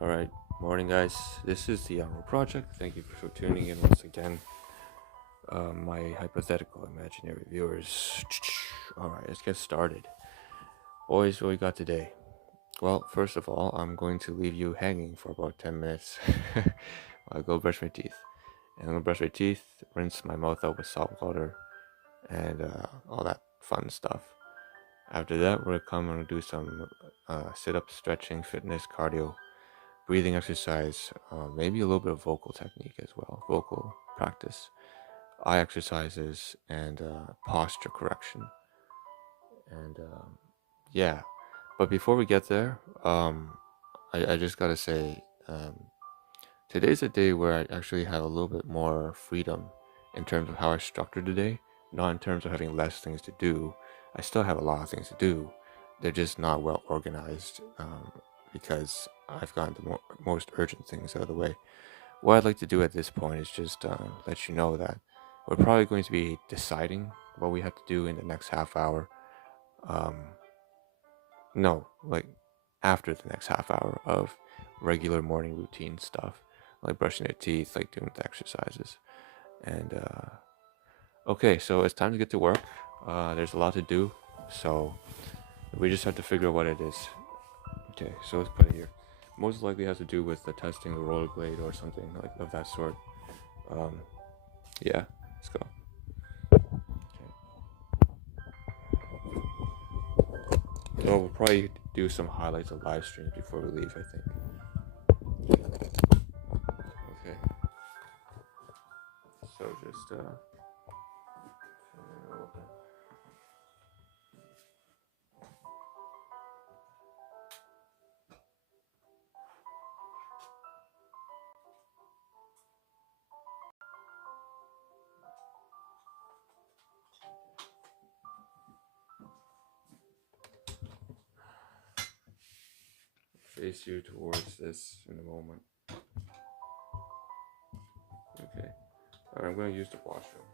All right, morning, guys. This is the Ahn Rho Project. Thank you for tuning in once again, my hypothetical imaginary viewers. All right, let's get started. Boys, what we got today? Well, first of all, I'm going to leave you hanging for about 10 minutes while I go brush my teeth. And I'm gonna brush my teeth, rinse my mouth out with salt water, and all that fun stuff. After that, we're gonna come and do some sit-up, stretching, fitness, cardio, breathing exercise, maybe a little bit of vocal technique as well, vocal practice, eye exercises, and posture correction. And yeah, but before we get there, I just gotta say, today's a day where I actually have a little bit more freedom in terms of how I structure the day, not in terms of having less things to do. I still have a lot of things to do. They're just not well organized because I've gotten the most urgent things out of the way. What I'd like to do at this point is just let you know that we're probably going to be deciding what we have to do in the next half hour. Um, no, like after the next half hour of regular morning routine stuff, like brushing your teeth, like doing the exercises. And okay, so it's time to get to work. There's a lot to do, so we just have to figure out what it is. Okay, so let's put it here. Most likely has to do with the testing the rollerblade or something like of that sort. Um, yeah, let's go. So we'll probably do some highlights of live streams before we leave, I think. Okay. So just face you towards this in a moment. Okay. Alright, I'm gonna use the washroom.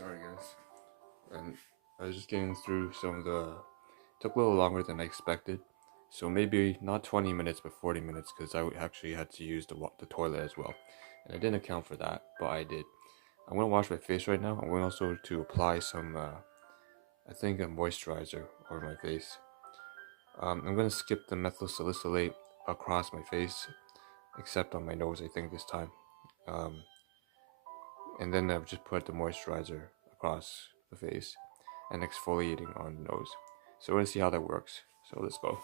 Sorry, guys. And I was just getting through some of the. Took a little longer than I expected, so maybe not 20 minutes, but 40 minutes, because I actually had to use the toilet as well, and I didn't account for that, but I did. I'm gonna wash my face right now. I'm going also to apply some, I think, a moisturizer over my face. I'm gonna skip the methyl salicylate across my face, except on my nose, I think this time. Um, and then I've just put the moisturizer across the face and exfoliating on the nose. So we're gonna see how that works. So let's go.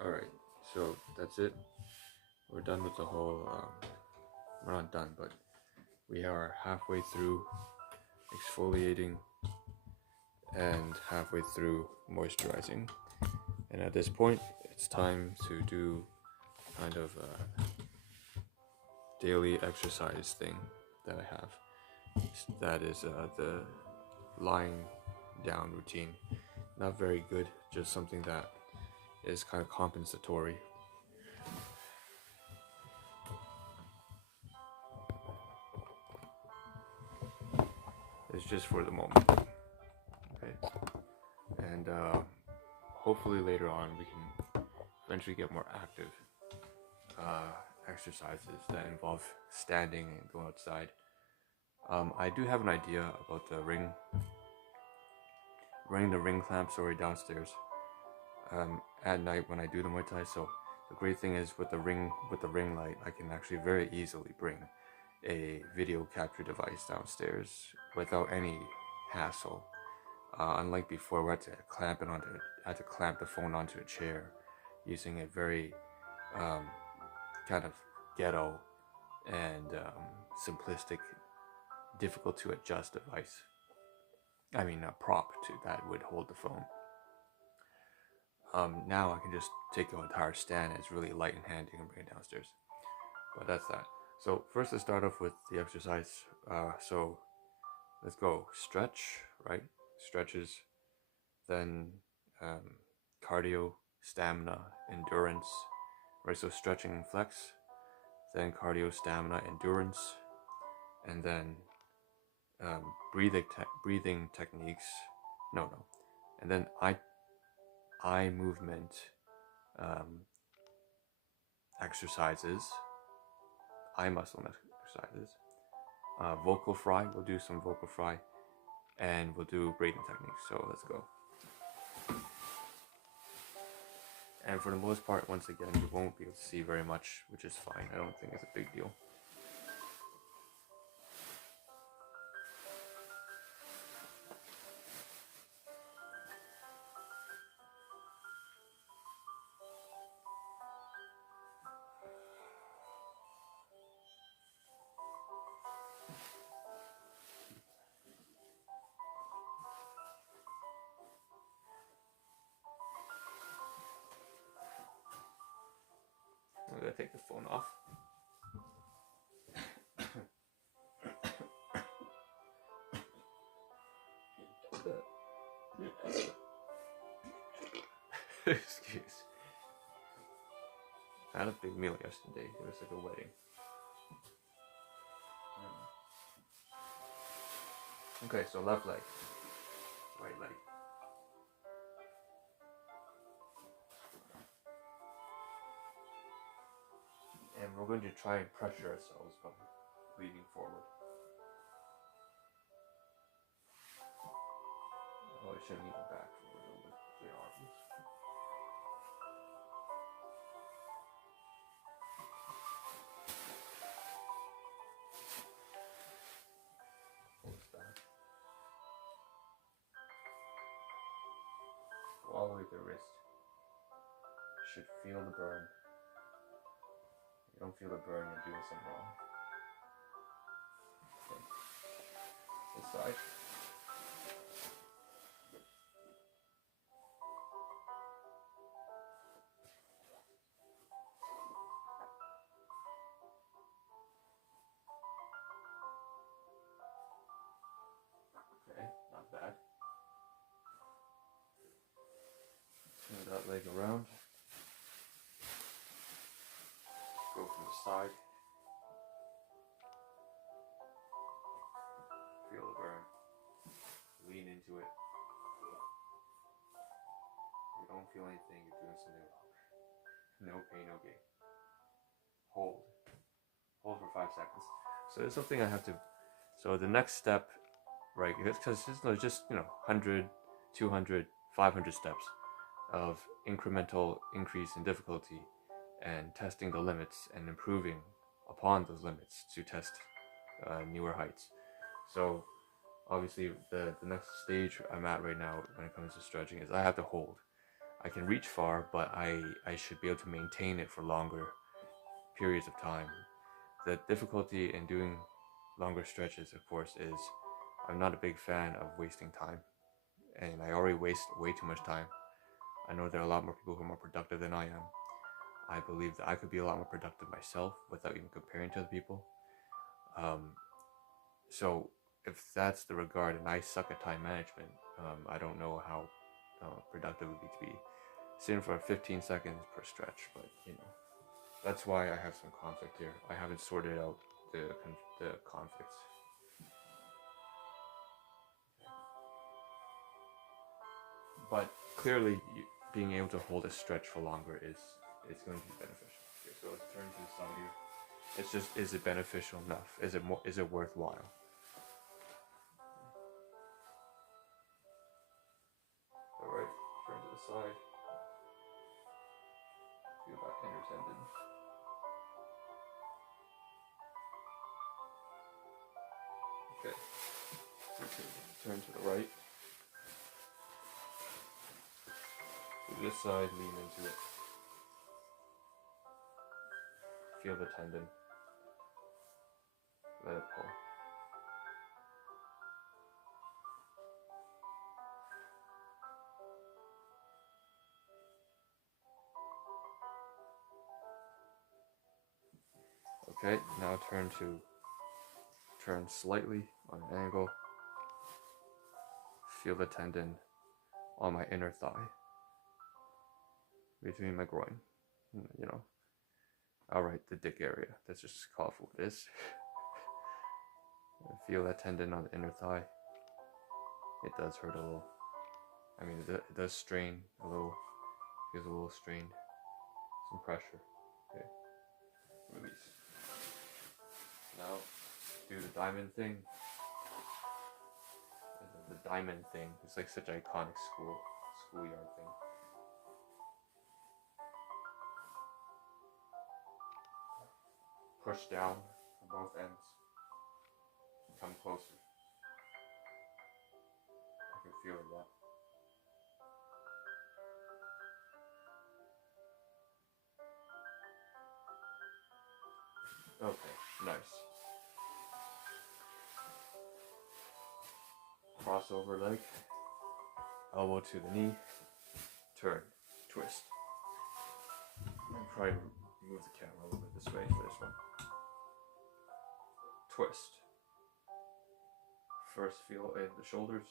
Alright, so that's it. We're done with the whole, we're not done, but we are halfway through exfoliating and halfway through moisturizing. And at this point, it's time to do kind of a daily exercise thing that I have. That is the lying down routine. Not very good, just something that is kind of compensatory. It's just for the moment. Okay. And hopefully later on we can eventually get more active exercises that involve standing and going outside. I do have an idea about running the ring clamp downstairs at night when I do the Muay Thai. So the great thing is with the ring light, I can actually very easily bring a video capture device downstairs without any hassle. Unlike before, where I had to clamp the phone onto a chair using a very kind of ghetto and simplistic, difficult to adjust device. I mean, a prop that would hold the phone. Now I can just take the entire stand. It's really light and handy and bring it downstairs. But that's that. So first, let's start off with the exercise. So let's go stretch, right? Stretches, then cardio, stamina, endurance, right? So stretching and flex, then cardio, stamina, endurance, and then breathing techniques. No, and then eye movement exercises, eye muscle exercises. Vocal fry, we'll do some vocal fry, and we'll do breathing techniques. So let's go. And for the most part, once again, you won't be able to see very much, which is fine. I don't think it's a big deal. I'm gonna take the phone off. Excuse. I had a big meal yesterday. It was like a wedding. Okay, so left leg, right leg. And we're going to try and pressure ourselves by leaning forward. Oh, I should lean back a little bit with the arms. Hold this back. Go all the way to the wrist. You should feel the burn. If you don't feel the burn, you're doing something wrong. Okay. This side. Okay, not bad. Turn that leg around. Go from the side. Feel the burn. Lean into it. If you don't feel anything, you're doing something wrong. No pain, no gain. Hold. Hold for 5 seconds. So there's something I have to. So the next step, right? Because it's just 100, 200, 500 steps of incremental increase in difficulty and testing the limits and improving upon those limits to test newer heights. So obviously the next stage I'm at right now when it comes to stretching is I have to hold. I can reach far, but I should be able to maintain it for longer periods of time. The difficulty in doing longer stretches, of course, is I'm not a big fan of wasting time, and I already waste way too much time. I know there are a lot more people who are more productive than I am. I believe that I could be a lot more productive myself without even comparing to other people. So if that's the regard, and I suck at time management, I don't know how productive it would be to be sitting for 15 seconds per stretch. But that's why I have some conflict here. I haven't sorted out the conflicts. But clearly, being able to hold a stretch for longer is going to be beneficial. Okay, so let's turn to the side here. It's just, is it beneficial enough? Is it worthwhile? All right, turn to the side. Feel that inner tendon. Okay. Turn to the right. To this side, lean into it. Feel the tendon. Let it pull. Okay, now turn slightly on an angle. Feel the tendon on my inner thigh, between my groin. Alright, the dick area. Let's just call it for what it is. Feel that tendon on the inner thigh. It does hurt a little. I mean, it does strain a little. Feels a little strained. Some pressure. Okay. Release. Now, do the diamond thing. The diamond thing. It's like such an iconic schoolyard thing. Push down on both ends. Come closer. I can feel it, yeah. Okay, nice. Crossover leg. Elbow to the knee. Turn. Twist. I'll try to move the camera a little bit this way for this one. Twist. First feel in the shoulders.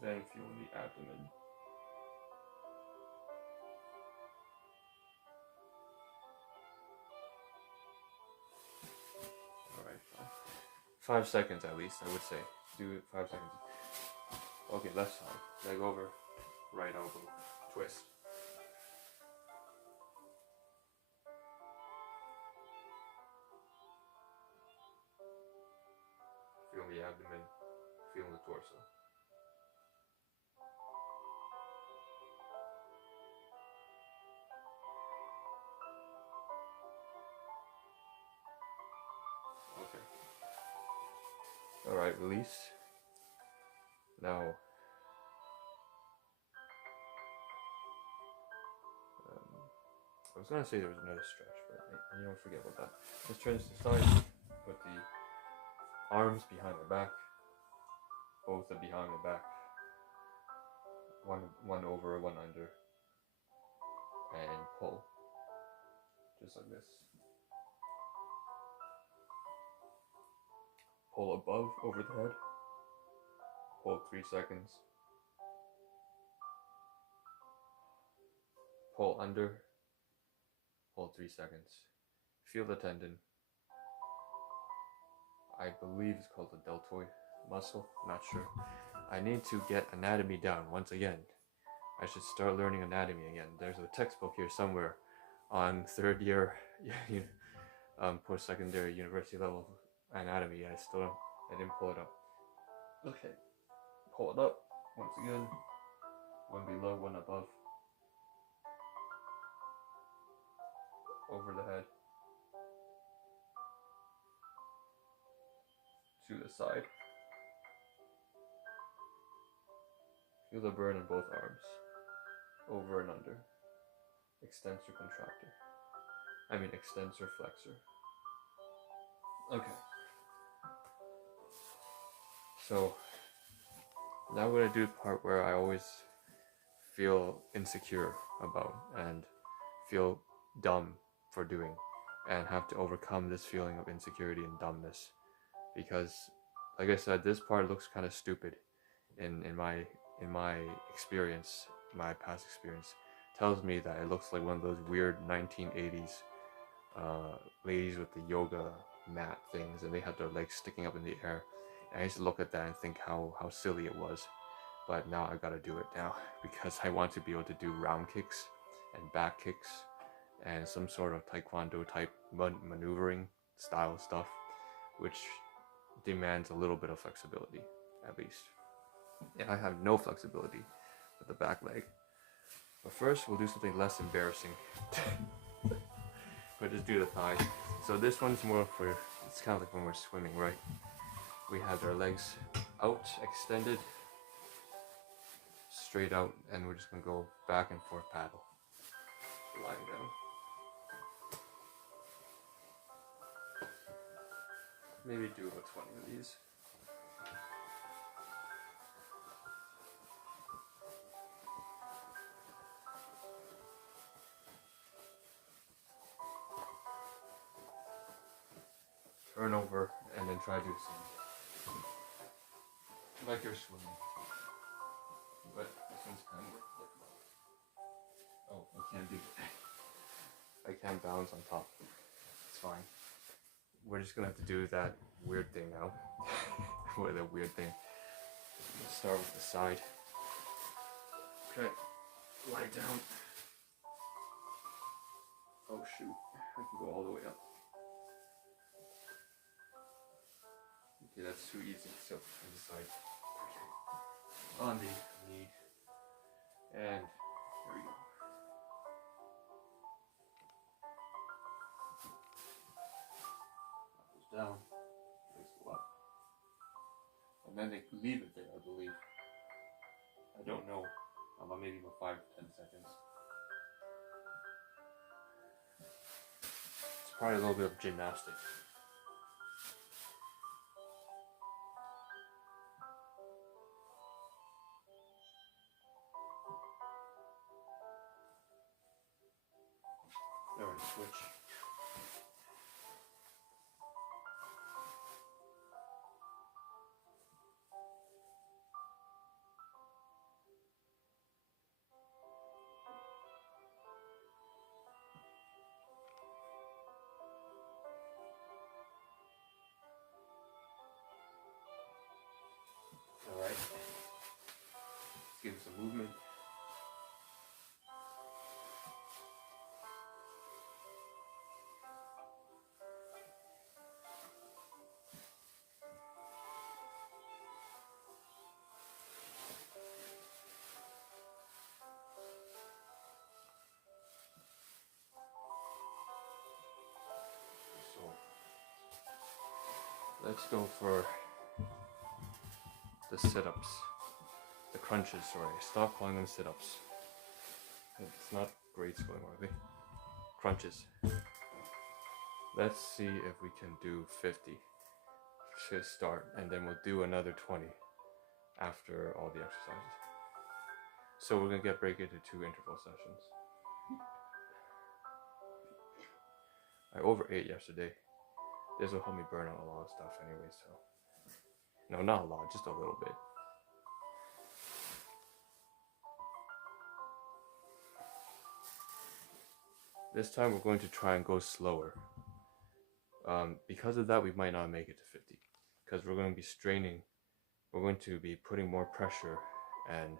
Then feel in the abdomen. Alright, 5 seconds at least, I would say. Do it 5 seconds. Okay, left side. Leg over, right elbow, twist. Feel the abdomen, feel the torso. Okay. Alright, release. Now, I was gonna say there was another stretch, but forget about that. Just turn this to the side, put the arms behind my back. Both are behind my back. One over, one under. And pull. Just like this. Pull above, over the head. Hold 3 seconds. Pull under. Hold 3 seconds. Feel the tendon. I believe it's called the deltoid muscle. Not sure. I need to get anatomy down once again. I should start learning anatomy again. There's a textbook here somewhere on third year post-secondary university level anatomy. I didn't pull it up. Okay, pull it up once again. One below, one above. Over the head. To the side. Feel the burn in both arms, over and under, extensor contractor. Extensor flexor. Okay. So now we're gonna do the part where I always feel insecure about and feel dumb for doing, and have to overcome this feeling of insecurity and dumbness, because like I said, this part looks kind of stupid in my experience. My past experience tells me that it looks like one of those weird 1980s ladies with the yoga mat things, and they had their legs sticking up in the air. And I used to look at that and think how silly it was. But now I gotta do it now because I want to be able to do round kicks and back kicks and some sort of taekwondo type maneuvering style stuff, which demands a little bit of flexibility, at least. And I have no flexibility with the back leg. But first, we'll do something less embarrassing. But just do the thighs. So this one's more for, it's kind of like when we're swimming, right? We have our legs out, extended, straight out, and we're just gonna go back and forth paddle. Lying down. Maybe do about 20 of these. Turn over and then try to do something like you're swimming. But this one's kind of difficult. Oh, I can't do that. I can't balance on top. It's fine. We're just gonna have to do that weird thing now. What a weird thing. Let's start with the side. Okay, lie down. Oh shoot, I can go all the way up. Okay, that's too easy. So on the side. Okay. On the knee. And there we go. Goes down. Legs go up. And then they leave it there, I believe. I don't know. About maybe about 5 to 10 seconds. It's probably a little bit of gymnastics. Alright, switch. Alright. Let's give it some movement. Let's go for the sit-ups, the crunches, sorry. Stop calling them sit-ups. It's not great spelling worthy. Crunches. Let's see if we can do 50 to start, and then we'll do another 20 after all the exercises. So we're gonna break it into 2 interval sessions. I overate yesterday. This will help me burn out a lot of stuff anyway, so. No, not a lot, just a little bit. This time we're going to try and go slower. Because of that, we might not make it to 50. Because we're going to be straining, we're going to be putting more pressure and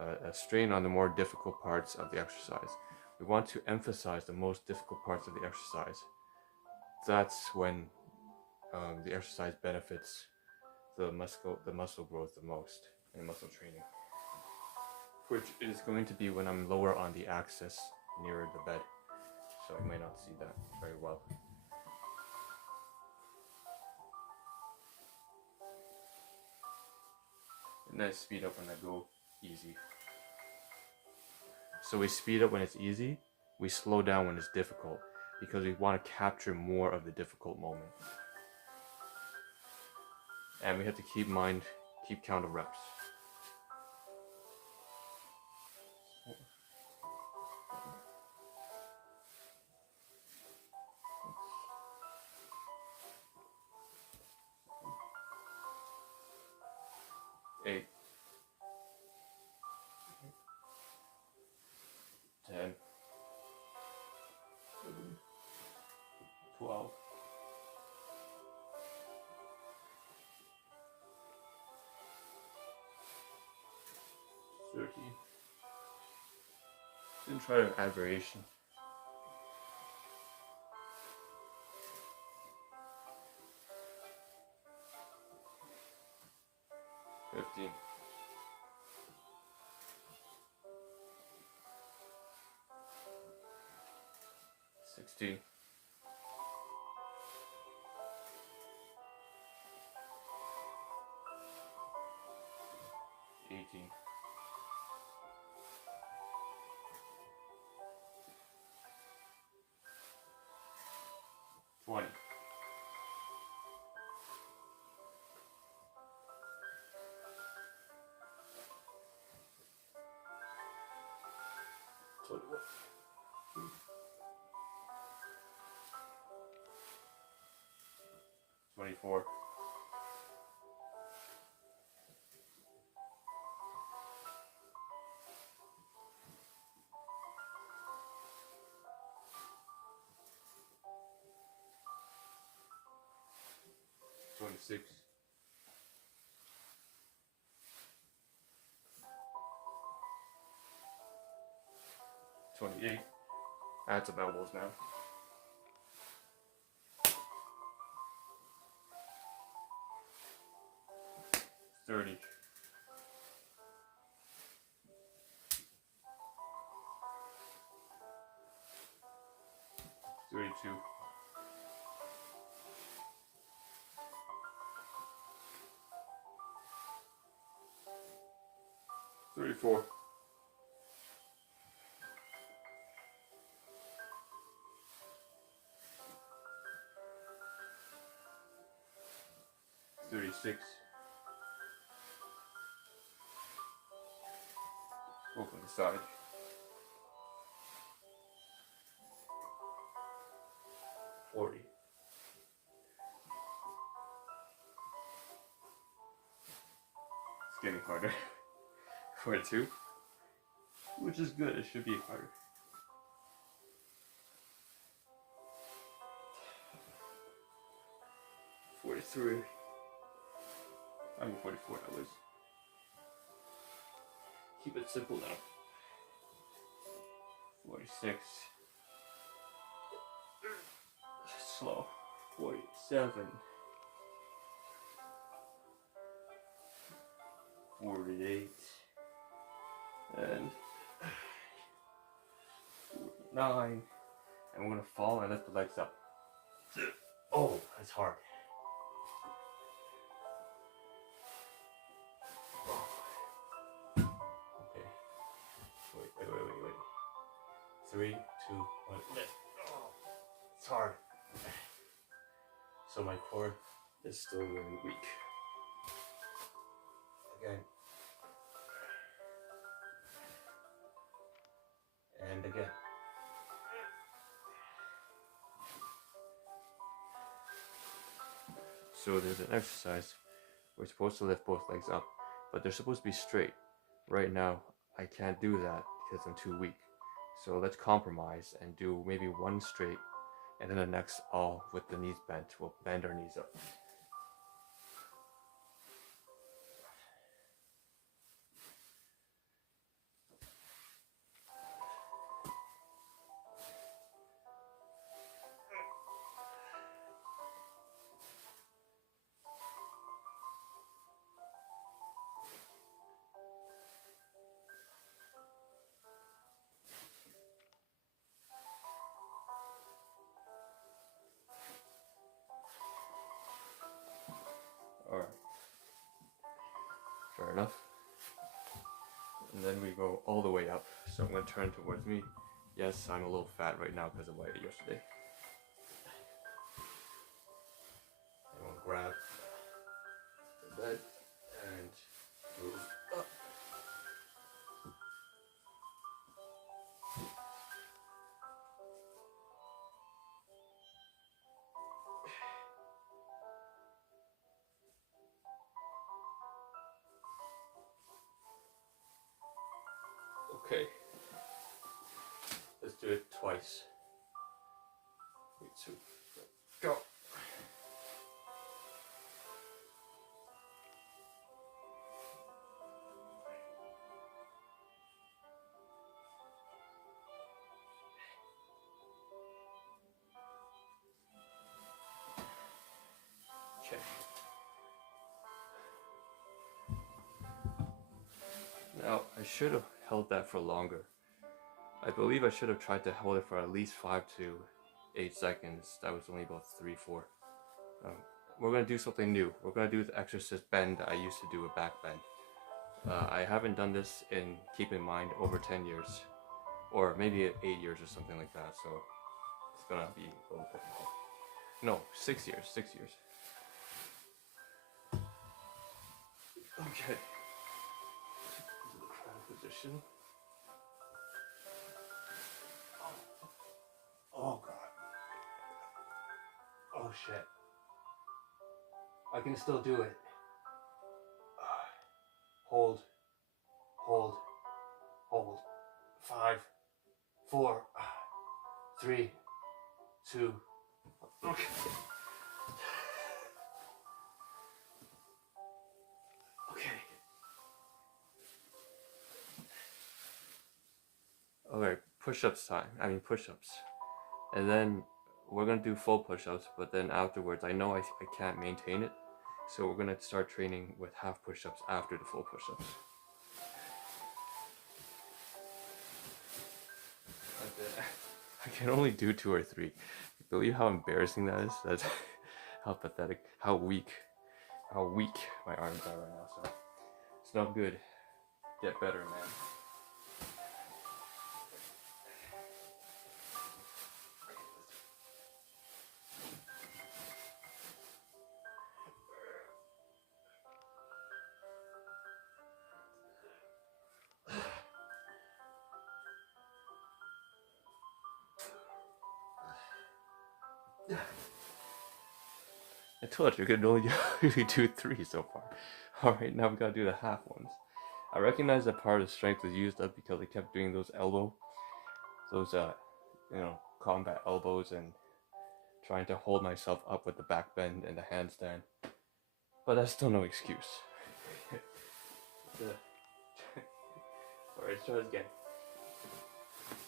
a strain on the more difficult parts of the exercise. We want to emphasize the most difficult parts of the exercise. That's when the exercise benefits the muscle growth the most in muscle training, which is going to be when I'm lower on the axis nearer the bed, so I might not see that very well. and then speed up when I go easy. So we speed up when it's easy, we slow down when it's difficult, because we want to capture more of the difficult moment. And we have to keep count of reps. Eight, 10, 12, 13. Then try to add variation. 15. 16. 18. 20. 21. 24. 26. 28. Add some elbows now. 30. 32. 34. 36. Go from the side. 40. It's getting harder. 42. Which is good, it should be harder. 43. I mean 44, that was. Keep it simple now. 46. Slow. 47. 48. And 49. And we're gonna fall and lift the legs up. Oh, that's hard. Okay. Wait. 3, 2, 1, lift. Oh, it's hard. So my core is still really weak. Again. And again. So there's an exercise. We're supposed to lift both legs up, but they're supposed to be straight. Right now, I can't do that because I'm too weak. So let's compromise and do maybe one straight, and then the next all with the knees bent. We'll bend our knees up. Alright. Fair enough. and then we go all the way up. So I'm going to turn towards me. Yes, I'm a little fat right now because of what I ate yesterday. I'm going to grab the bed and move up. Okay, let's do it twice. 3, 2, go. Okay. Now, I should have held that for longer. I believe I should have tried to hold it for at least 5 to 8 seconds. That was only about 3, 4. We're going to do something new. We're going to do the exorcist bend I used to do, a back bend. I haven't done this in, keep in mind, over 10 years. Or maybe 8 years or something like that. So it's going to be a little bit more. No, 6 years. 6 years. Okay. Position. Oh god. Oh shit. I can still do it. Hold. Hold. Hold. 5, 4, 3, 2. Okay. Okay. Okay, push-ups time. I mean push-ups. And then we're gonna do full push-ups, but then afterwards I know I can't maintain it. So we're gonna start training with half push-ups after the full push-ups. I can only do 2 or 3. You believe how embarrassing that is? That's how pathetic, how weak my arms are right now. So it's not good. Get better, man. I told you I could only do 3 so far. Alright, now we gotta do the half ones. I recognize that part of the strength was used up because I kept doing those combat elbows and trying to hold myself up with the back bend and the handstand. But that's still no excuse. Alright, let's try it again.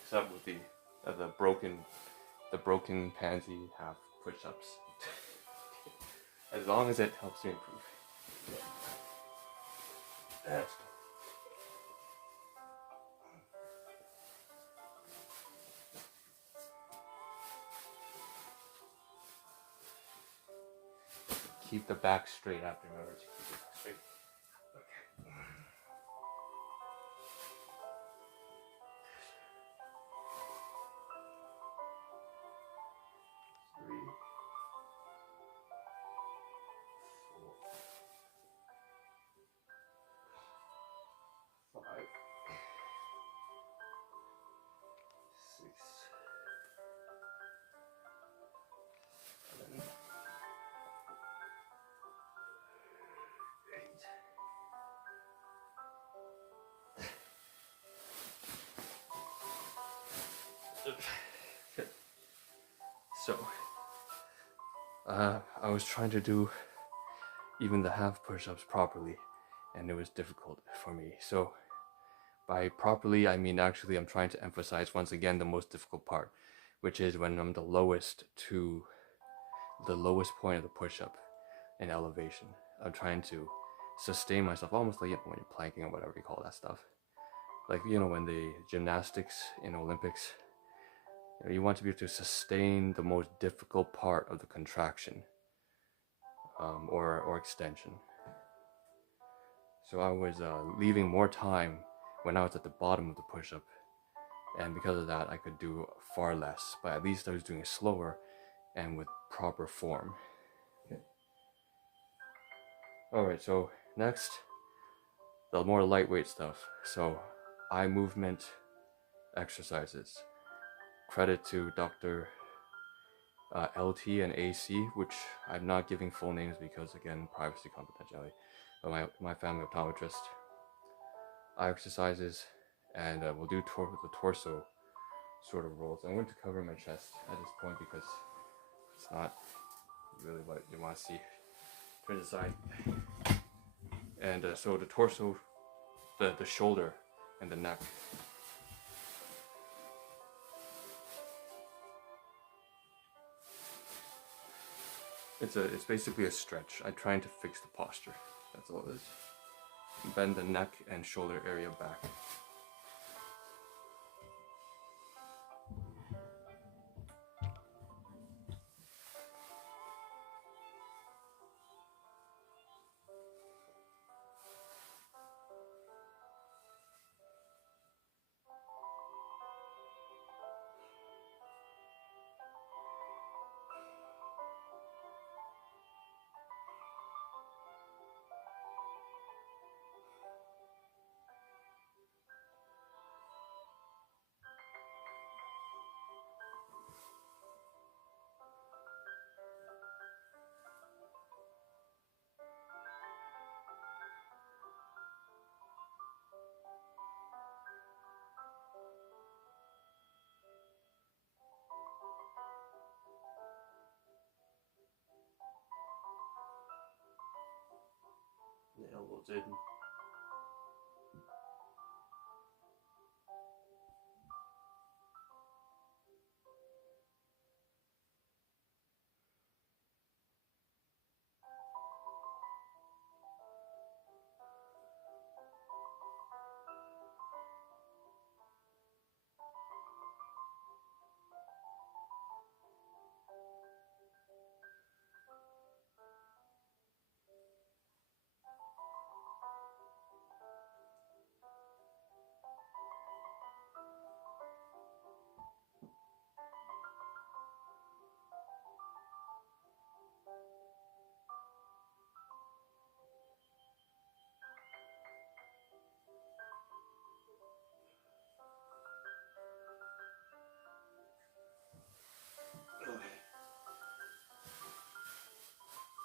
Except with the broken pansy half push-ups. As long as it helps me improve. That's good. Keep the back straight after in order to keep the back straight. Okay. 3, 4, 5, 6, 7, 8. So, I was trying to do even the half push-ups properly, and it was difficult for me. So, by properly, I mean actually I'm trying to emphasize once again the most difficult part, which is when I'm the lowest point of the push-up in elevation. I'm trying to sustain myself, almost like when you're planking or whatever you call that stuff. Like, when the gymnastics in Olympics, you want to be able to sustain the most difficult part of the contraction or extension. So I was leaving more time when I was at the bottom of the push-up, and because of that I could do far less, but at least I was doing it slower and with proper form. Okay. Alright, so next, the more lightweight stuff. So eye movement exercises. Credit to Dr. LT and AC, which I'm not giving full names because, again, privacy confidentiality, but my family optometrist. Eye exercises, and we'll do the torso sort of rolls. I'm going to cover my chest at this point because it's not really what you want to see. Turn it aside. And so the torso, the shoulder, and the neck. It's basically a stretch. I'm trying to fix the posture. That's all it is. Bend the neck and shoulder area back. The elbows in.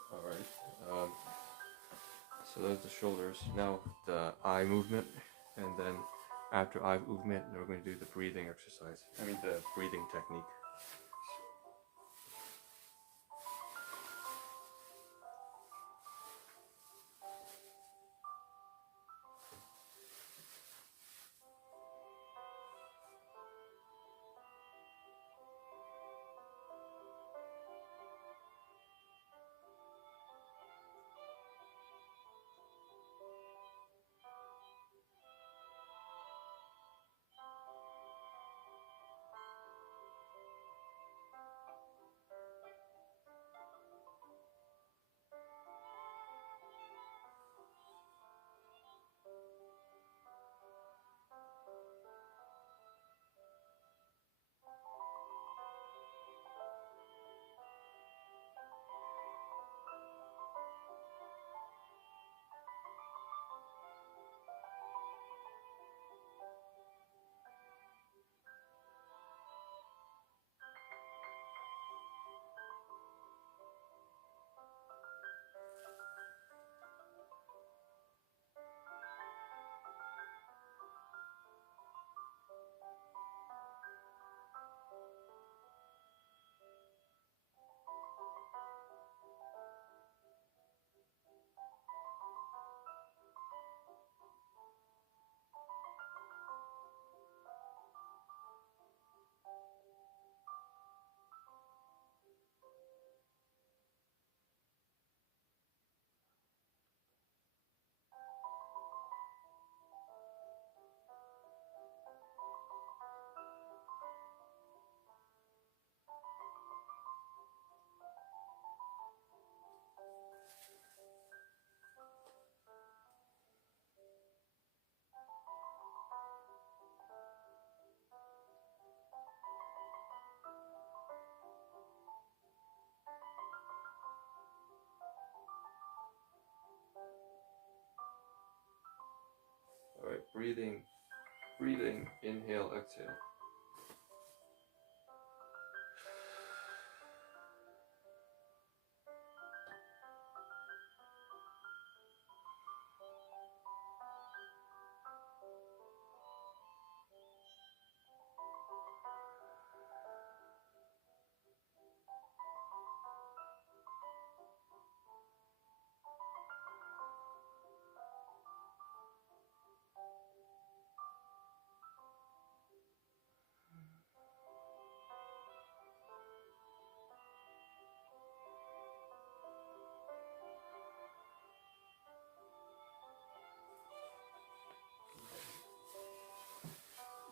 Alright, so those are the shoulders. Now the eye movement, and then after eye movement, we're going to do the breathing exercise. The breathing technique. breathing, inhale, exhale.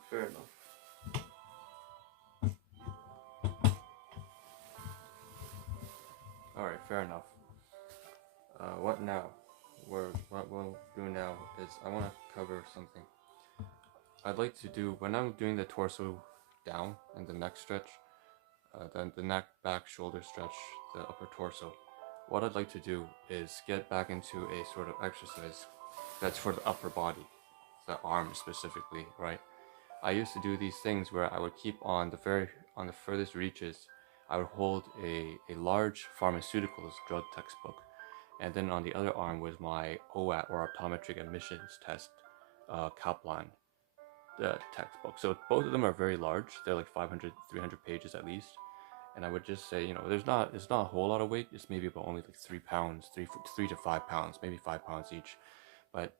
Fair enough. Alright, fair enough. What now? What we'll do now is I want to cover something. I'd like to do, when I'm doing the torso down and the neck stretch, then the neck, back, shoulder stretch, the upper torso, what I'd like to do is get back into a sort of exercise that's for the upper body, the arms specifically, right? I used to do these things where I would keep on the furthest reaches, I would hold a large pharmaceuticals drug textbook, and then on the other arm was my OAT or optometric admissions test, Kaplan, the textbook. So both of them are very large. They're like 500, 300 pages at least. And I would just say, it's not a whole lot of weight. It's maybe about only like 3 pounds, 3 to 5 pounds, maybe 5 pounds each. But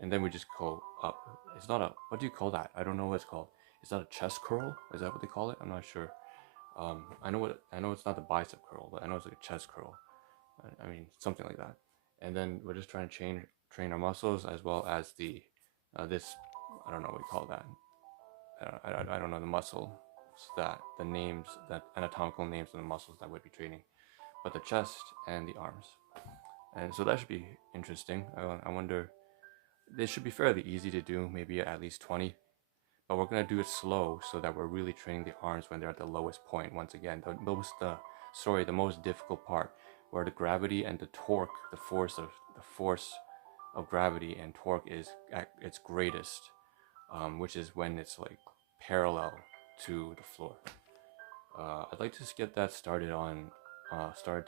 and then we just go up. It's not what do you call that? I don't know what it's called. Is that a chest curl? Is that what they call it? I'm not sure. I know it's not the bicep curl, but I know it's like a chest curl. I mean, something like that. And then we're just trying to train our muscles as well as the, this, I don't know what you call that. I don't know the muscle, that the names, that anatomical names of the muscles that would be training, but the chest and the arms. And so that should be interesting. I wonder, this should be fairly easy to do, maybe at least 20, but we're going to do it slow so that we're really training the arms when they're at the lowest point. Once again, the most difficult part, where the gravity and the torque, the force of gravity and torque is at its greatest, which is when it's like parallel to the floor. I'd like to just get that started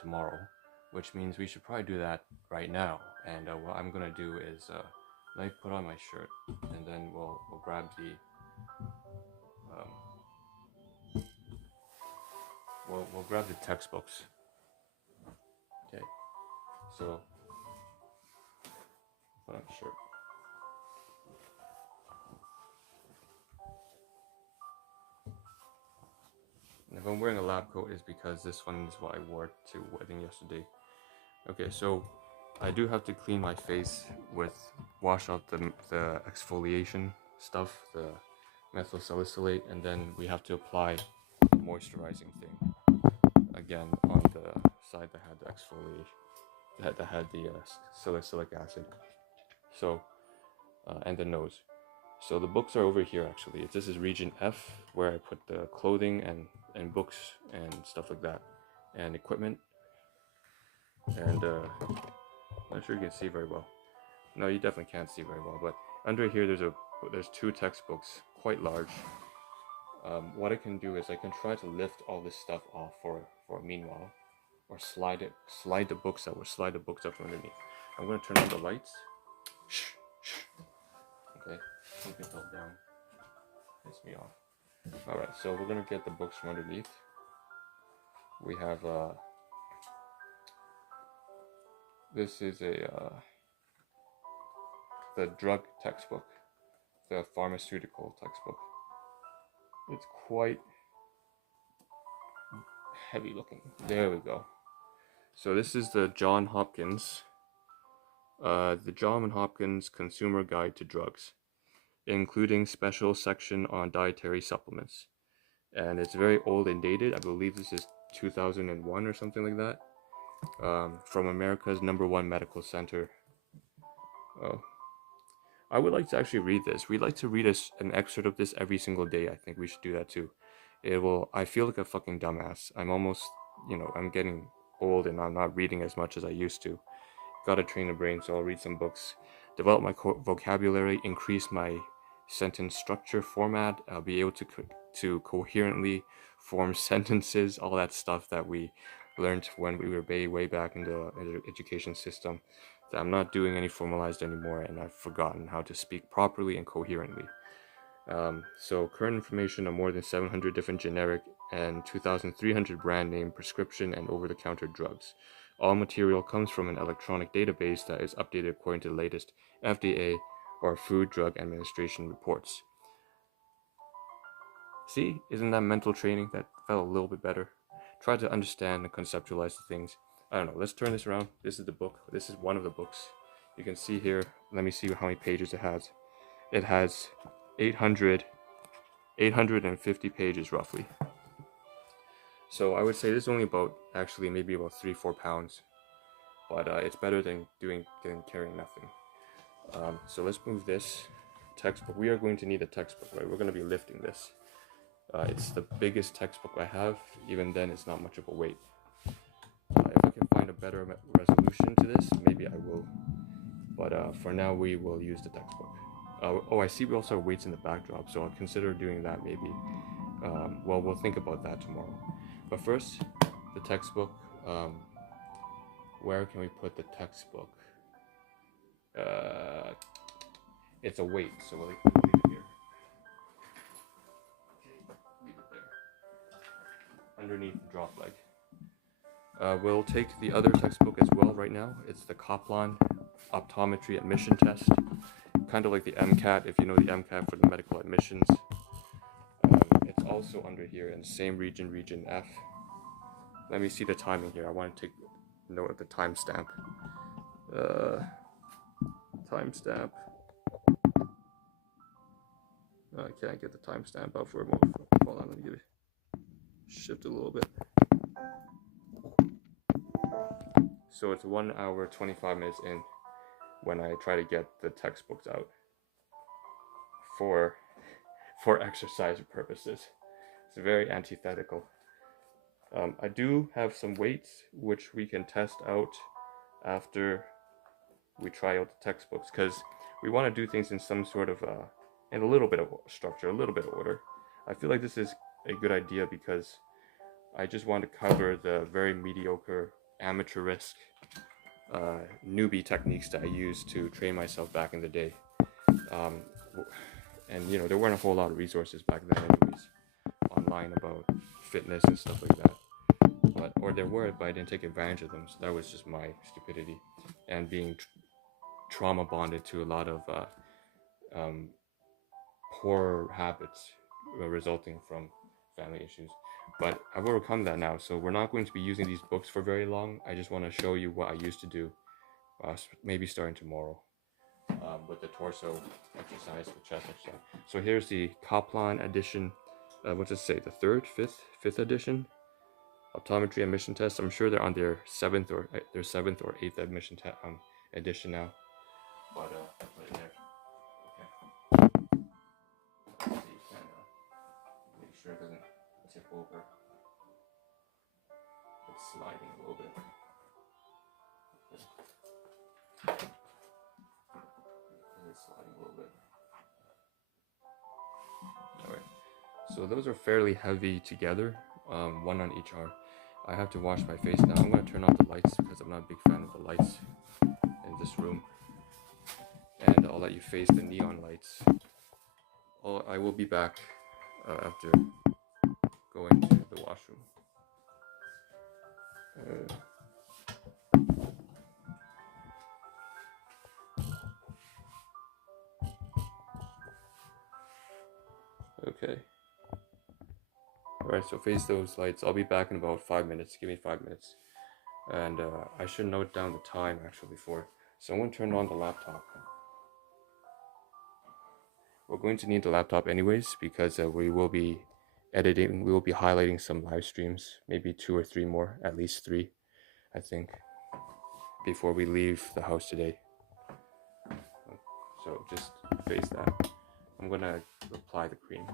tomorrow, which means we should probably do that right now. And what I'm gonna do is let me put on my shirt, and then we'll grab the we'll grab the textbooks. Okay, so put on the shirt. And if I'm wearing a lab coat, it's because this one is what I wore to wedding yesterday. Okay, so I do have to clean my face wash out the exfoliation stuff, the methyl salicylate, and then we have to apply the moisturizing thing again on the side that had the exfoliation, that had the salicylic acid. So, and the nose. So the books are over here actually. This is region F, where I put the clothing and books and stuff like that, and equipment. And I'm not sure you can see very well. No, you definitely can't see very well. But under here, there's 2 textbooks, quite large. What I can do is I can try to lift all this stuff off for a meanwhile, or slide the books up from underneath. I'm gonna turn on the lights. Okay, something fell down. Piss me off. All right, so we're gonna get the books from underneath. We have this is the drug textbook, the pharmaceutical textbook. It's quite heavy looking. There we go. So this is the John Hopkins Consumer Guide to Drugs, including special section on dietary supplements. And it's very old and dated. I believe this is 2001 or something like that. From America's #1 medical center. Oh, I would like to actually read this. We'd like to read an excerpt of this every single day. I think we should do that too. I feel like a fucking dumbass. I'm almost, I'm getting old and I'm not reading as much as I used to. Gotta train the brain, so I'll read some books. develop my vocabulary, increase my sentence structure format. I'll be able to coherently form sentences, all that stuff that we learned when we were way back in the education system that I'm not doing any formalized anymore, and I've forgotten how to speak properly and coherently. So current information on more than 700 different generic and 2,300 brand name prescription and over-the-counter drugs. All material comes from an electronic database that is updated according to the latest FDA or Food Drug Administration reports. See, isn't that mental training? That felt a little bit better. Try to understand and conceptualize the things. I don't know, let's turn this around. This is the book. This is one of the books. You can see here, let me see how many pages it has. It has 850 pages roughly. So I would say this is only about, actually maybe about 3-4 pounds, but it's better than carrying nothing. So let's move this textbook. We are going to need a textbook, right? We're going to be lifting this. It's the biggest textbook I have. Even then, it's not much of a weight. If I can find a better resolution to this, maybe I will. But for now, we will use the textbook. Oh, I see we also have weights in the backdrop, so I'll consider doing that maybe. Well, we'll think about that tomorrow. But first, the textbook. Where can we put the textbook? It's a weight, so we'll leave it here. Leave it there. Underneath the drop leg. We'll take the other textbook as well right now. It's the Kaplan Optometry Admission Test. Kind of like the MCAT, if you know the MCAT for the medical admissions. It's also under here in the same region, region F. Let me see the timing here. I want to take note of the timestamp. Timestamp. I can't get the timestamp out for a moment. Hold on, let me get it. Shift a little bit. So it's 1 hour 25 minutes in when I try to get the textbooks out for exercise purposes. It's very antithetical. I do have some weights which we can test out after we try out the textbooks, because we want to do things in some sort of in a little bit of structure, a little bit of order. I feel like this is a good idea because I just want to cover the very mediocre, amateurish, newbie techniques that I used to train myself back in the day. And you know, there weren't a whole lot of resources back then anyways, online about fitness and stuff like that. Or there were, but I didn't take advantage of them, so that was just my stupidity and being trauma bonded to a lot of poor habits resulting from family issues. But I've overcome that now, so we're not going to be using these books for very long. I just want to show you what I used to do, maybe starting tomorrow, with the torso exercise, the chest exercise. So here's the Kaplan edition. What's it say? The fifth edition optometry admission test. I'm sure they're on their seventh or eighth admission edition now. But I'll put it there. Okay. So you can make sure it doesn't tip over. It's sliding a little bit. Okay. It's sliding a little bit. Alright. So those are fairly heavy together. One on each arm. I have to wash my face now. I'm going to turn off the lights because I'm not a big fan of the lights in this room. And I'll let you face the neon lights. I will be back after going to the washroom. Okay. Alright, so face those lights. I'll be back in about 5 minutes. Give me 5 minutes. And I should note down the time actually before. So I'm going to turn on the laptop. We're going to need the laptop anyways because we will be editing. We will be highlighting some live streams. Maybe 2 or 3 more. At least 3, I think. Before we leave the house today. So just face that. I'm going to apply the cream.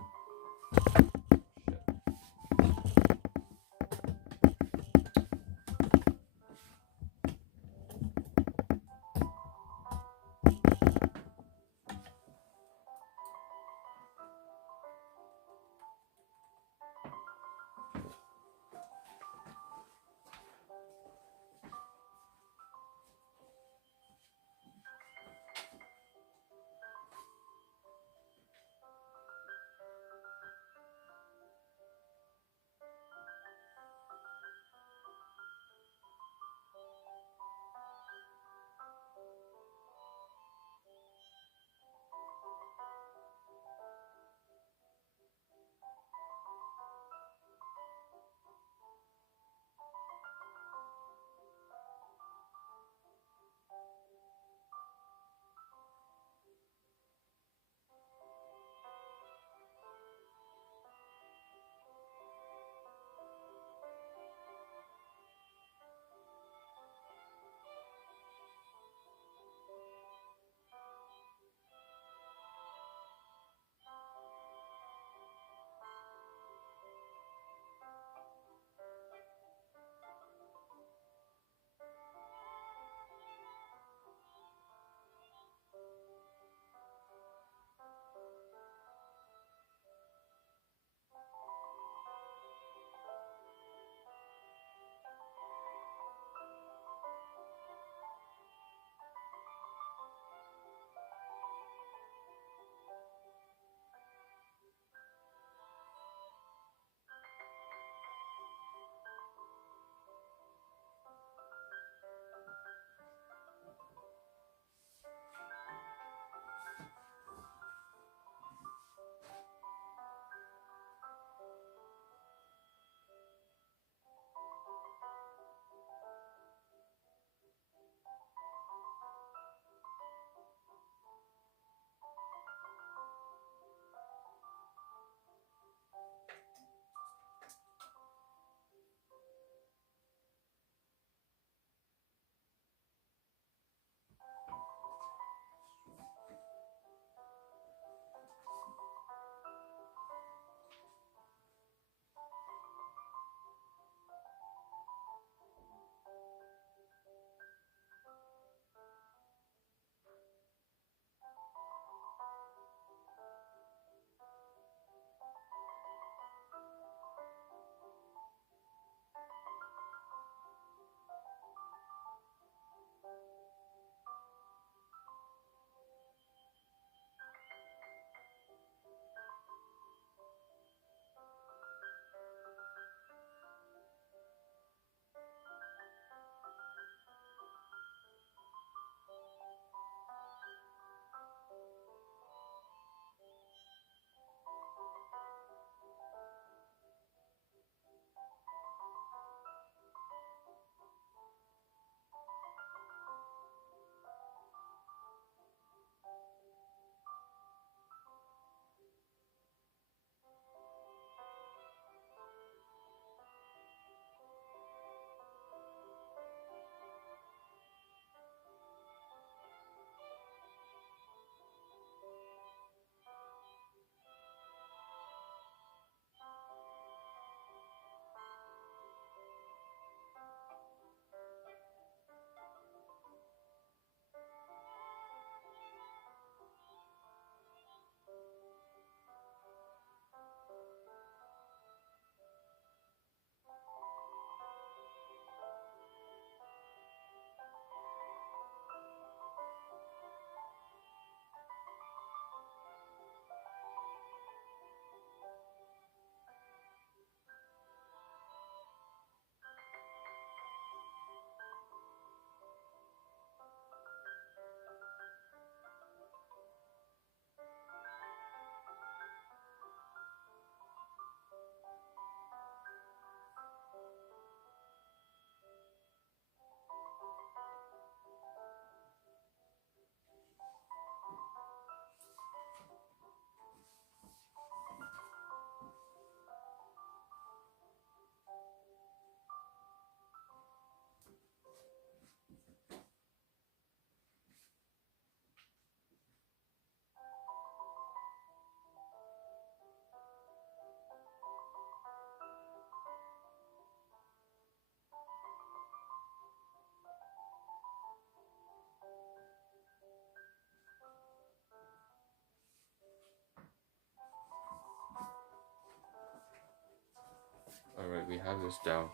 Alright, we have this down.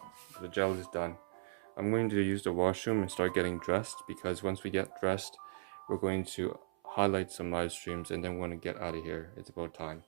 The gel is done. I'm going to use the washroom and start getting dressed, because once we get dressed, we're going to highlight some live streams and then we're going to get out of here. It's about time.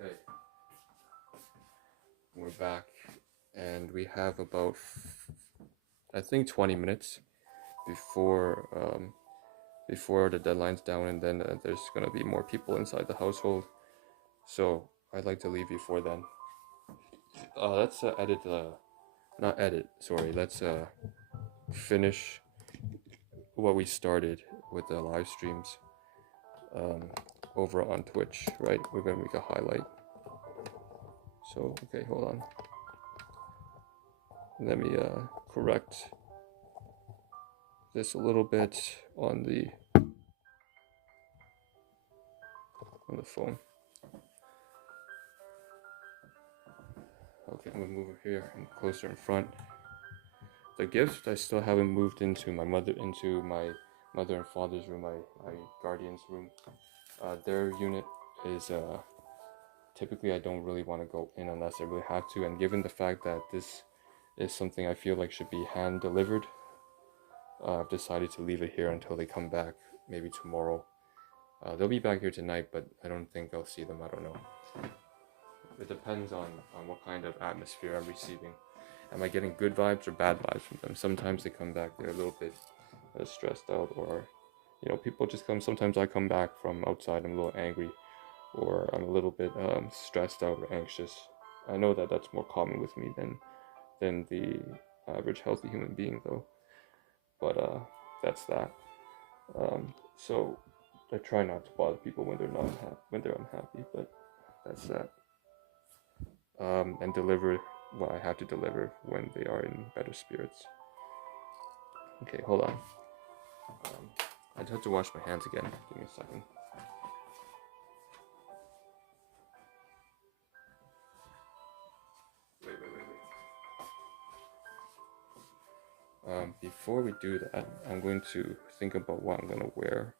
Okay, we're back, and we have about, I think, 20 minutes before before the deadline's down, and then there's gonna be more people inside the household. So I'd like to leave before then. Let's edit not edit. Sorry. Let's finish what we started with the live streams over on Twitch. Right, we're gonna make a highlight. So okay, hold on. Let me correct this a little bit on the phone. Okay, I'm gonna move over here and closer in front. The gifts I still haven't moved into my mother and father's room, my guardian's room. Their unit is typically I don't really want to go in unless I really have to, and given the fact that this is something I feel like should be hand delivered, I've decided to leave it here until they come back, maybe tomorrow. They'll be back here tonight, but I don't think I'll see them. I don't know. It depends on what kind of atmosphere I'm receiving. Am I getting good vibes or bad vibes from them? Sometimes they come back, they're a little bit stressed out, or people just come. Sometimes I come back from outside, I'm a little angry, or I'm a little bit stressed out or anxious. I know that that's more common with me than the average healthy human being, though. But that's that. So I try not to bother people when they're unhappy, but that's that. And deliver what I have to deliver when they are in better spirits. Okay, hold on. I just have to wash my hands again. Give me a second. Wait. Before we do that, I'm going to think about what I'm gonna wear.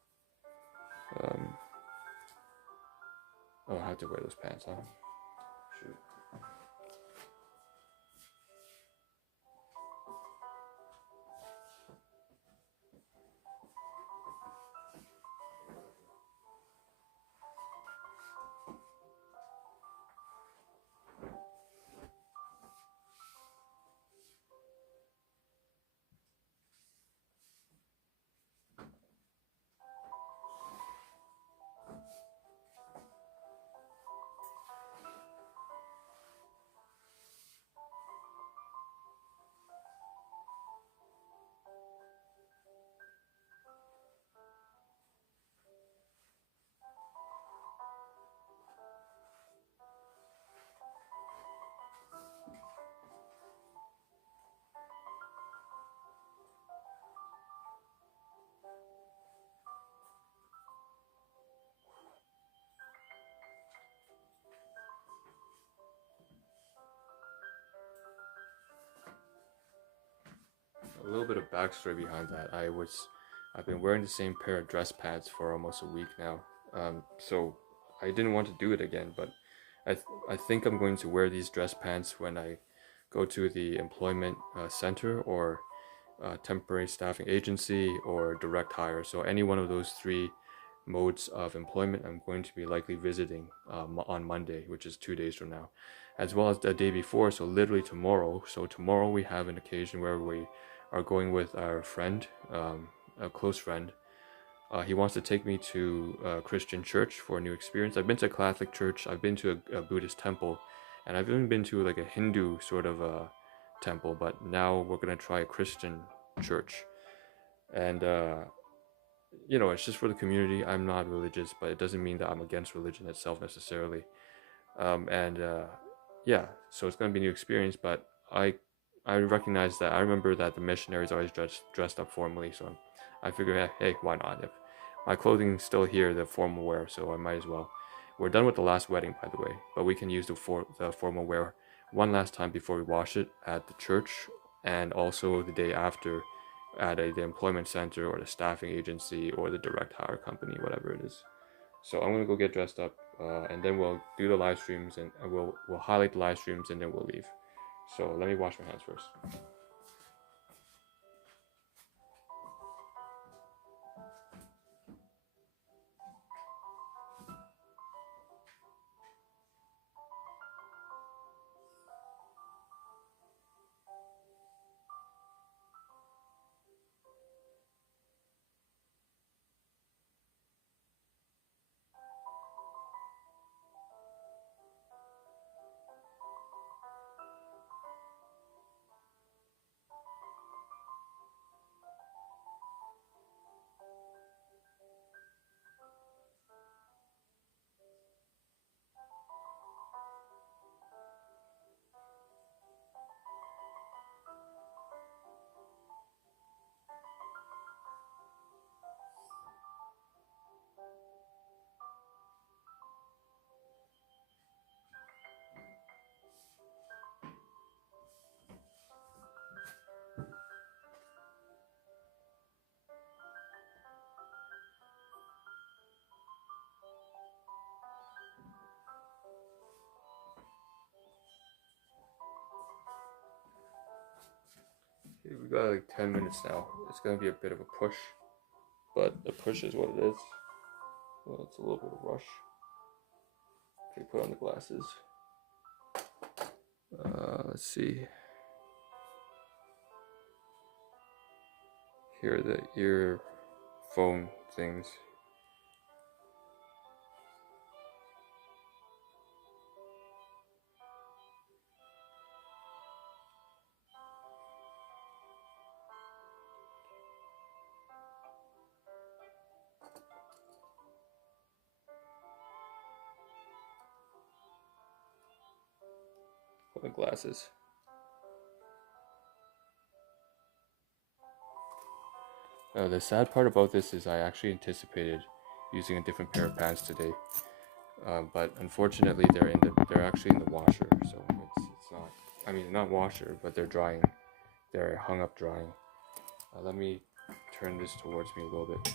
Oh, I have to wear those pants, huh? Shoot. a little bit of backstory behind that. I've been wearing the same pair of dress pants for almost a week now. So I didn't want to do it again, but I think I'm going to wear these dress pants when I go to the employment center or temporary staffing agency or direct hire. So any one of those three modes of employment I'm going to be likely visiting on Monday, which is 2 days from now, as well as the day before, so literally tomorrow. So tomorrow we have an occasion where we are going with our friend, a close friend. He wants to take me to a Christian church for a new experience. I've been to a Catholic church, I've been to a Buddhist temple, and I've even been to like a Hindu sort of a temple, but now we're gonna try a Christian church. And it's just for the community. I'm not religious, but it doesn't mean that I'm against religion itself necessarily. And yeah, so it's gonna be a new experience. But I recognize that. I remember that the missionaries always dressed up formally, so I figured, hey, why not? If my clothing's still here, the formal wear, so I might as well. We're done with the last wedding, by the way, but we can use the formal wear one last time before we wash it at the church, and also the day after at the employment center or the staffing agency or the direct hire company, whatever it is. So I'm gonna go get dressed up, and then we'll do the live streams, and we'll highlight the live streams, and then we'll leave. So let me wash my hands first. Okay, we got like 10 minutes now. It's gonna be a bit of a push, but the push is what it is. Well, it's a little bit of a rush. Okay, put on the glasses. Let's see. Here are the earphone things. Put the glasses. The sad part about this is I actually anticipated using a different pair of pants today, but unfortunately they're actually in the washer, so it's not. I mean, not washer, but they're drying. They're hung up drying. Let me turn this towards me a little bit.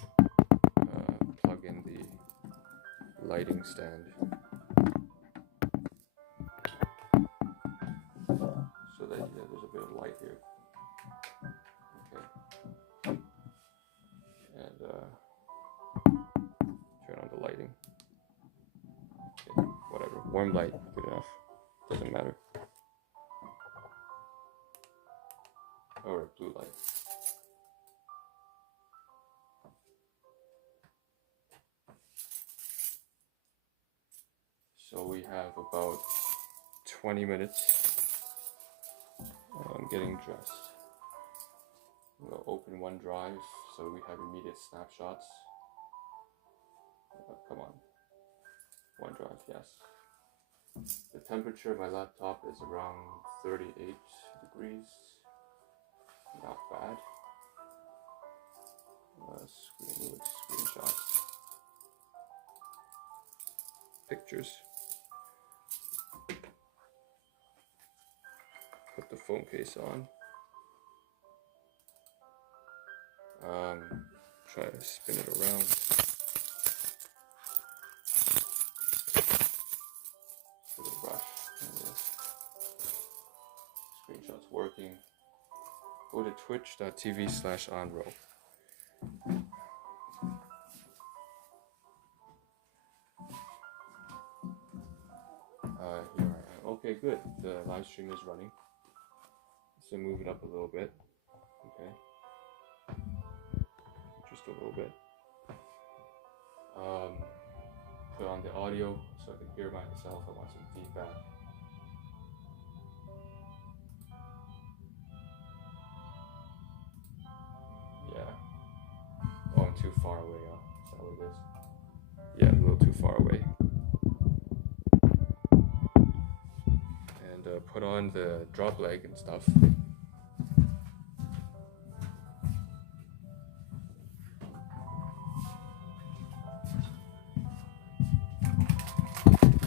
Plug in the lighting stand so that there's a bit of light here. Okay. And turn on the lighting. Okay, whatever. Warm light, good enough. Doesn't matter. Or blue light. So we have about 20 minutes. I'm getting dressed. We'll open OneDrive so we have immediate snapshots. Come on. OneDrive, yes. The temperature of my laptop is around 38 degrees. Not bad. Screenshots. Pictures. Put the phone case on. Try to spin it around. For the brush. Screenshot's working. Go to twitch.tv/Ahn Rho. Here I am. Okay, good. The live stream is running. So move it up a little bit. Okay. Just a little bit. Put on the audio so I can hear myself. I want some feedback. Yeah. Oh, I'm too far away. Is that what it is? Yeah, a little too far away. And put on the drop leg and stuff.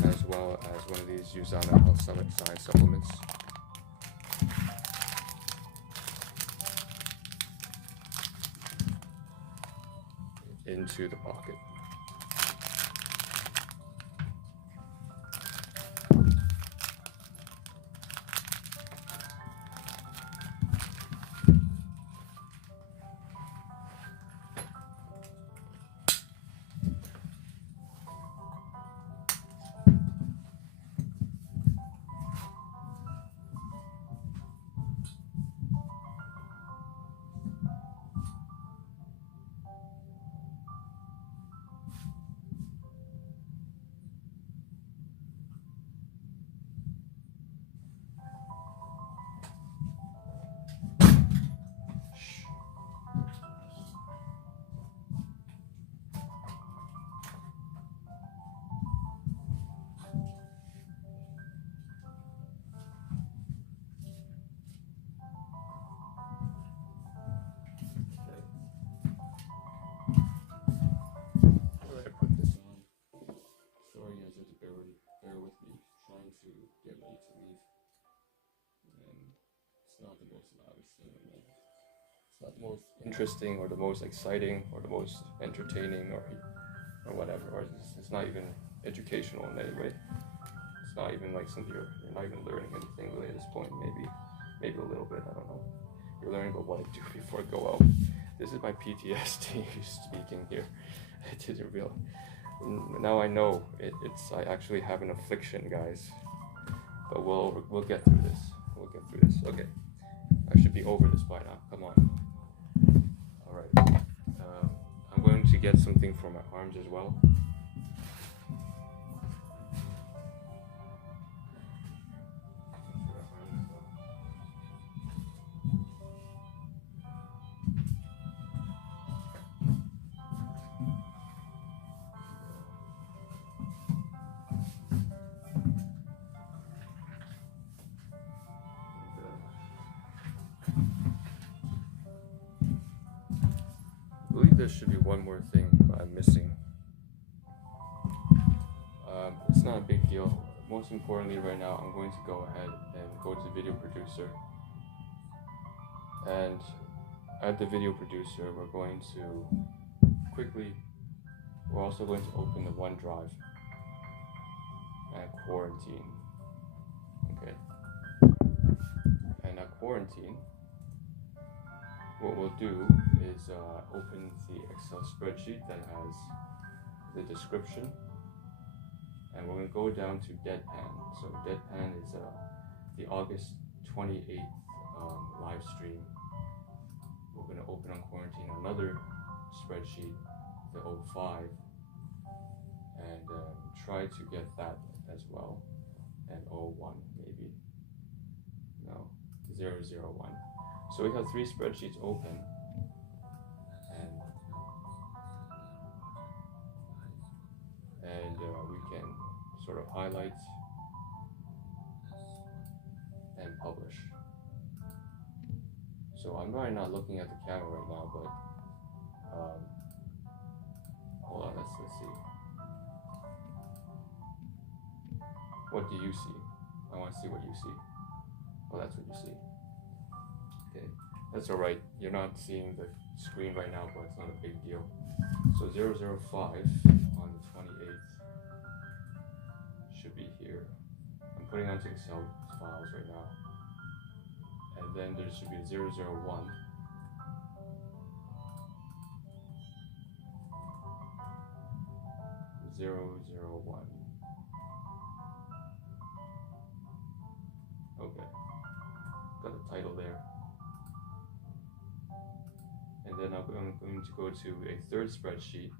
As well as one of these Usana science supplements. Into the pocket. Most interesting or the most exciting or the most entertaining or whatever, or it's not even educational in any way. It's not even like something you're not even learning anything really at this point. Maybe a little bit, I don't know. You're learning about what I do before I go out. This is my PTSD speaking here. I didn't realize. Now I know I actually have an affliction, guys. But we'll get through this. We'll get through this. Okay. I should be over this by now. Come on. Alright, I'm going to get something for my arms as well. I believe there should be one more thing I'm missing. It's not a big deal. Most importantly right now, I'm going to go ahead and go to the video producer. And at the video producer, we're also going to open the OneDrive and quarantine. Okay. And at quarantine, what we'll do is open the Excel spreadsheet that has the description, and we're going to go down to Deadpan. So Deadpan is the August 28th live stream. We're going to open on quarantine another spreadsheet, the 05, and try to get that as well, and 01 maybe, no, 001. So we have 3 spreadsheets open, and we can sort of highlight and publish. So I'm probably not looking at the camera right now, but hold on, let's see. What do you see? I want to see what you see. Oh, that's what you see. Okay, that's all right. You're not seeing screen right now, but it's not a big deal. So 005 on the 28th should be here. I'm putting onto Excel files right now. And then there should be 001. 001. Okay. Got the title there. And then I'm going to go to a third spreadsheet.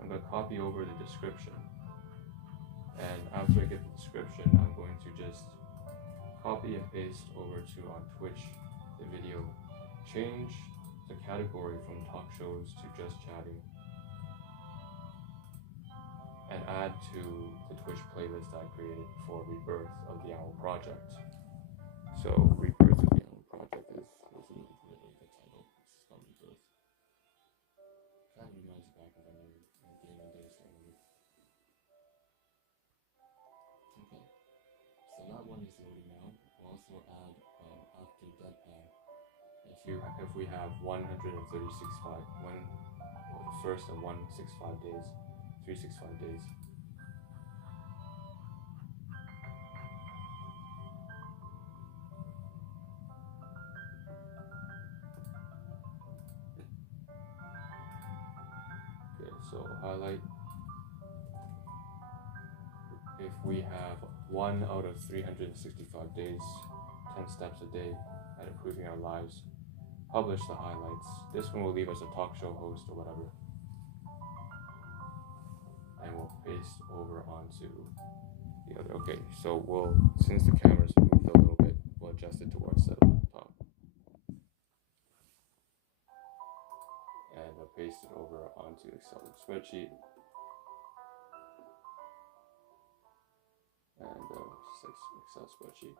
I'm going to copy over the description. And after I get the description, I'm going to just copy and paste over to on Twitch the video. Change the category from talk shows to just chatting. And add to the Twitch playlist I created for Rebirth of the Ahn Rho Project. So Rebirth of the Ahn Rho Project is the title. This is called Rebirth. Kind of reminds you back of when you're in gaming days or maybe. Okay. So that one is loading now. We'll also add after deadpan. If we have 136 the first of 165 days. 365 days. Okay, so highlight. If we have 1 out of 365 days, 10 steps a day at improving our lives, publish the highlights. This one will leave us a talk show host or whatever. And we'll paste over onto the other. Okay, so since the camera's moved a little bit, we'll adjust it towards the laptop. And I'll paste it over onto Excel spreadsheet. And Excel spreadsheet.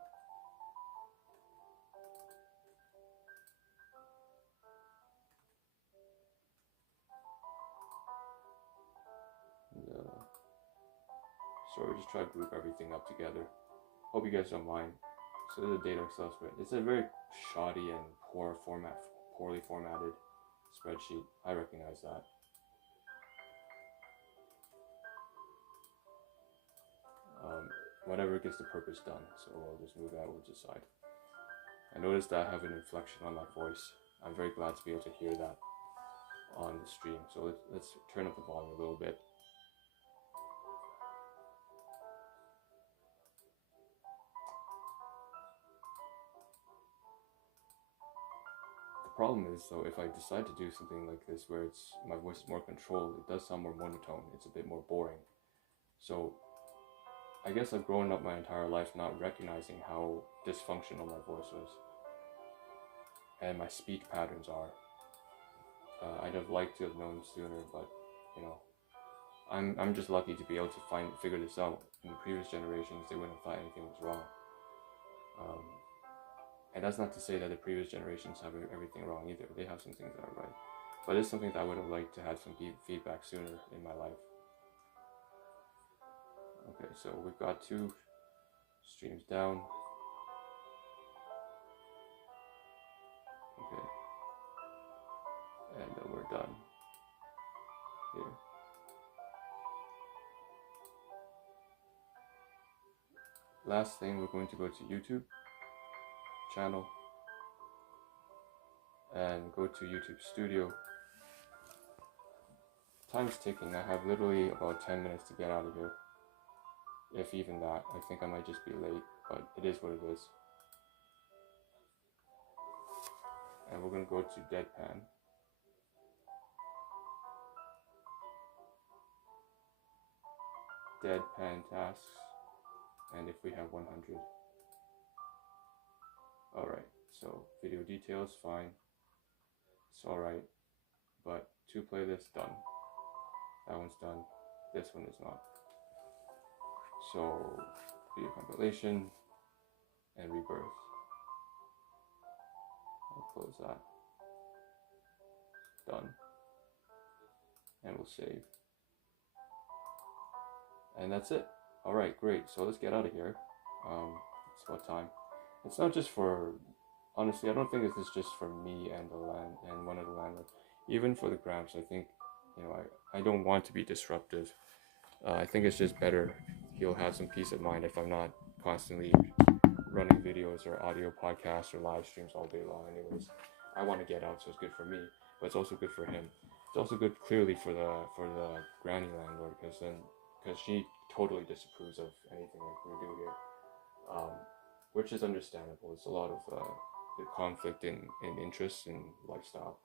So we just try to group everything up together. Hope you guys don't mind. So this is a data Excel spreadsheet. It's a very shoddy and poorly formatted spreadsheet. I recognize that. Whatever gets the purpose done. So we'll just move that over to the side. I noticed that I have an inflection on my voice. I'm very glad to be able to hear that on the stream. So let's turn up the volume a little bit. The problem is, though, if I decide to do something like this where my voice is more controlled, it does sound more monotone. It's a bit more boring. So I guess I've grown up my entire life not recognizing how dysfunctional my voice was and my speech patterns are. I'd have liked to have known sooner, but you know, I'm just lucky to be able to figure this out. In the previous generations, they wouldn't have thought anything was wrong. And that's not to say that the previous generations have everything wrong either. They have some things that are right. But it's something that I would have liked to have some feedback sooner in my life. Okay, so we've got 2 streams down. Okay. And we're done here. Last thing, we're going to go to YouTube channel and go to YouTube Studio. Time's ticking. I have literally about 10 minutes to get out of here, if even that. I think I might just be late, but it is what it is. And we're going to go to deadpan. Deadpan tasks, and if we have 100. Alright, so video details, fine. It's alright, but 2 playlists, done. That one's done. This one is not. So, video compilation and rebirth. I'll close that. Done. And we'll save. And that's it. Alright, great. So let's get out of here. It's about time. It's not just for, honestly, I don't think this is just for me and one of the landlords. even for the grams, I think, I don't want to be disruptive. I think it's just better. He'll have some peace of mind if I'm not constantly running videos or audio podcasts or live streams all day long. Anyways, I want to get out, so it's good for me, but it's also good for him. It's also good clearly for the granny landlord, because she totally disapproves of anything like we do here, um, which is understandable. It's a lot of the conflict in interests and lifestyle.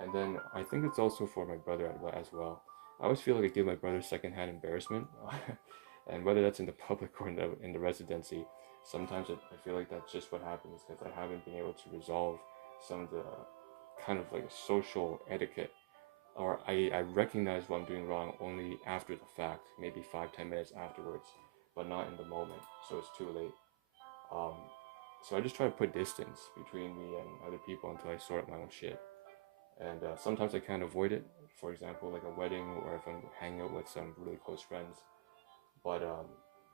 And then I think it's also for my brother as well. I always feel like I give my brother secondhand embarrassment, and whether that's in the public or in the residency, sometimes I feel like that's just what happens because I haven't been able to resolve some of the kind of like social etiquette, or I recognize what I'm doing wrong only after the fact, maybe 5-10 minutes afterwards, but not in the moment, so it's too late. Um, so I just try to put distance between me and other people until I sort out my own shit. And sometimes I can't avoid it. For example, like a wedding, or if I'm hanging out with some really close friends. But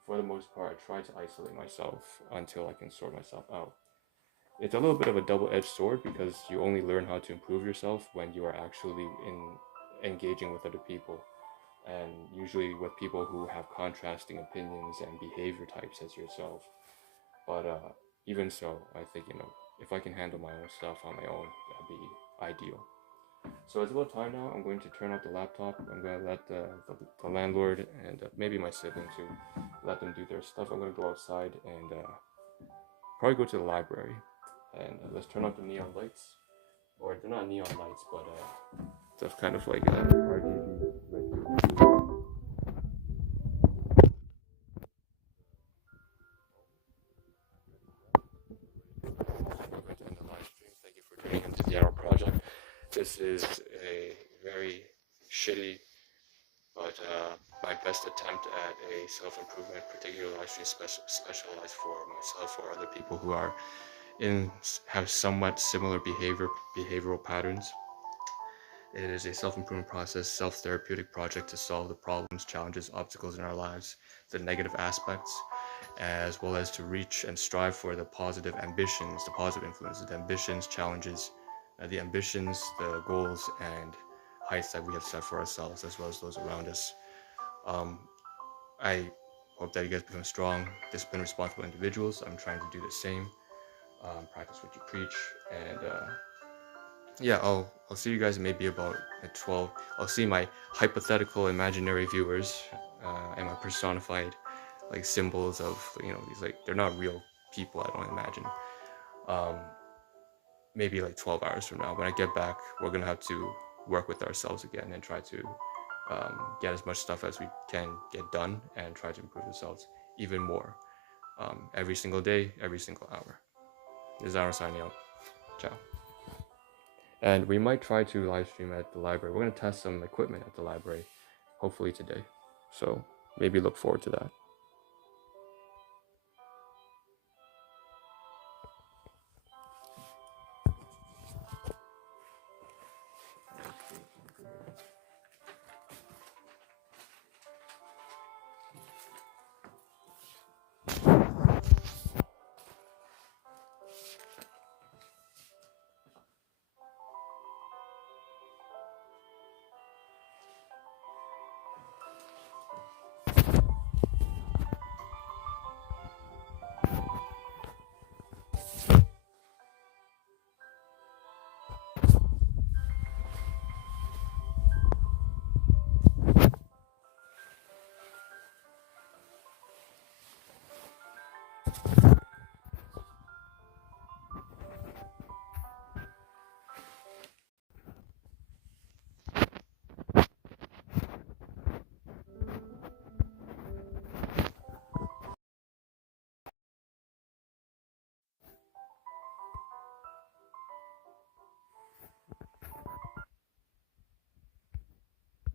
for the most part, I try to isolate myself until I can sort myself out. It's a little bit of a double-edged sword because you only learn how to improve yourself when you are actually engaging with other people, and usually with people who have contrasting opinions and behavior types as yourself. But even so, I think, if I can handle my own stuff on my own, that'd be ideal. So it's about time now. I'm going to turn off the laptop. I'm going to let the landlord and maybe my sibling too, let them do their stuff. I'm going to go outside and probably go to the library. And let's turn on the neon lights. Or they're not neon lights, but that's kind of like RGB. I'm going to end the live stream. Thank you for tuning into the Ahn Rho Project. This is a very shitty, but my best attempt at a self-improvement, particularly live stream specialized for myself or other people who are have somewhat similar behavioral patterns. It is a self-improvement process, self-therapeutic project to solve the problems, challenges, obstacles in our lives, the negative aspects, as well as to reach and strive for the positive ambitions, the positive influences, the ambitions, challenges, the ambitions, the goals, and heights that we have set for ourselves, as well as those around us. I hope that you guys become strong, disciplined, responsible individuals. I'm trying to do the same. Practice what you preach, and yeah, I'll see you guys maybe about at 12. I'll see my hypothetical imaginary viewers and my personified like symbols of these, like, they're not real people, I don't imagine. Um, maybe like 12 hours from now, when I get back, we're gonna have to work with ourselves again and try to get as much stuff as we can get done and try to improve ourselves even more, every single day, every single hour. This is Ahn Rho signing out. Ciao. And we might try to live stream at the library. We're going to test some equipment at the library, hopefully today. So maybe look forward to that.